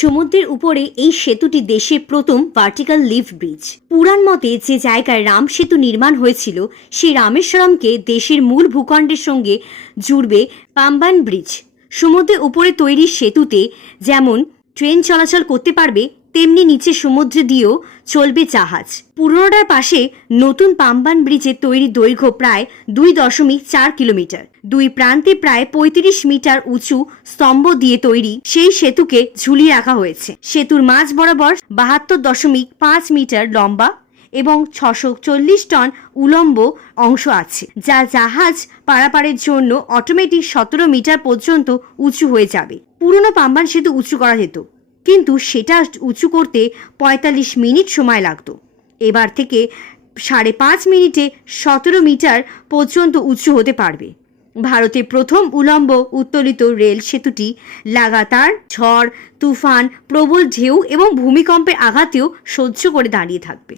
সমুদ্রের উপরে এই সেতুটি দেশের প্রথম ভার্টিক্যাল লিফট ব্রিজ। পুরাণ মতে যে জায়গায় রাম সেতু নির্মাণ হয়েছিল সেই রামেশ্বরমকে দেশের মূল ভূখণ্ডের সঙ্গে জুড়বে পাম্বান ব্রিজ। সমুদ্রের উপরে তৈরি সেতুতে যেমন ট্রেন চলাচল করতে পারবে, তেমনি নিচে সমুদ্র দিয়েও চলবে জাহাজ। পুরনোটার পাশে নতুন পাম্বান ব্রিজের তৈরি দৈর্ঘ্য প্রায় 2.4 কিলোমিটার। দুই প্রান্তে প্রায় 35 মিটার উঁচু স্তম্ভ দিয়ে তৈরি সেই সেতুকে ঝুলিয়ে রাখা হয়েছে। সেতুর মাঝ বরাবর 72.5 মিটার লম্বা এবং 640 টন উলম্ব অংশ আছে, যা জাহাজ পারাপারের জন্য অটোমেটিক 17 মিটার পর্যন্ত উঁচু হয়ে যাবে। পুরনো পাম্বান সেতু উঁচু করা যেত, কিন্তু সেটা উঁচু করতে 45 মিনিট সময় লাগতো। এবার থেকে 5.5 মিনিটে 17 মিটার পর্যন্ত উঁচু হতে পারবে। ভারতের প্রথম উলম্ব উত্তোলিত রেল সেতুটি লাগাতার ঝড়, তুফান, প্রবল ঢেউ এবং ভূমিকম্পের আঘাতেও সহ্য করে দাঁড়িয়ে থাকবে।